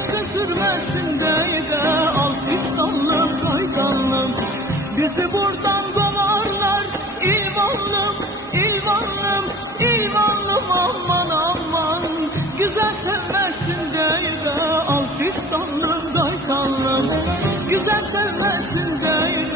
Aşkı sürmesin de Alkışlanlım kayganlım. Bizi buradan kovarlar İvanlım, İvanlım, İvanlım. Aman aman, güzel sevmesin de Alkışlanlım kayganlım. Güzel sevmesin de